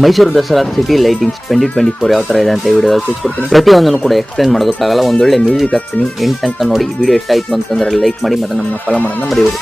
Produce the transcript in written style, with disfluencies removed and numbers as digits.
Mysuru Dasara city lightings 2024 ಯಾವ ತರ ಇದೆ ಅಂತ ಈ ವಿಡಿಯೋದಲ್ಲಿ ತಿಳಿಸ್ಕೊಡ್ತೀನಿ. ಪ್ರತಿಯೊಂದನ್ನು ಕೂಡ ಎಕ್ಸ್ಪ್ಲೈನ್ ಮಾಡೋದಕ್ಕಾಗಲ್ಲ. ಒಂದೊಳ್ಳೆ ಮ್ಯೂಸಿಕ್ ಹಾಕ್ತೀನಿ, ಎಂಡ್ ತನಕ ನೋಡಿ. ವಿಡಿಯೋ ಇಷ್ಟ ಆಯ್ತು ಅಂತಂದ್ರೆ ಲೈಕ್ ಮಾಡಿ ಮತ್ತೆ ನಮ್ಮನ್ನ ಫಾಲೋ ಮಾಡೋದನ್ನ ಮರೆಯಬೇಡಿ.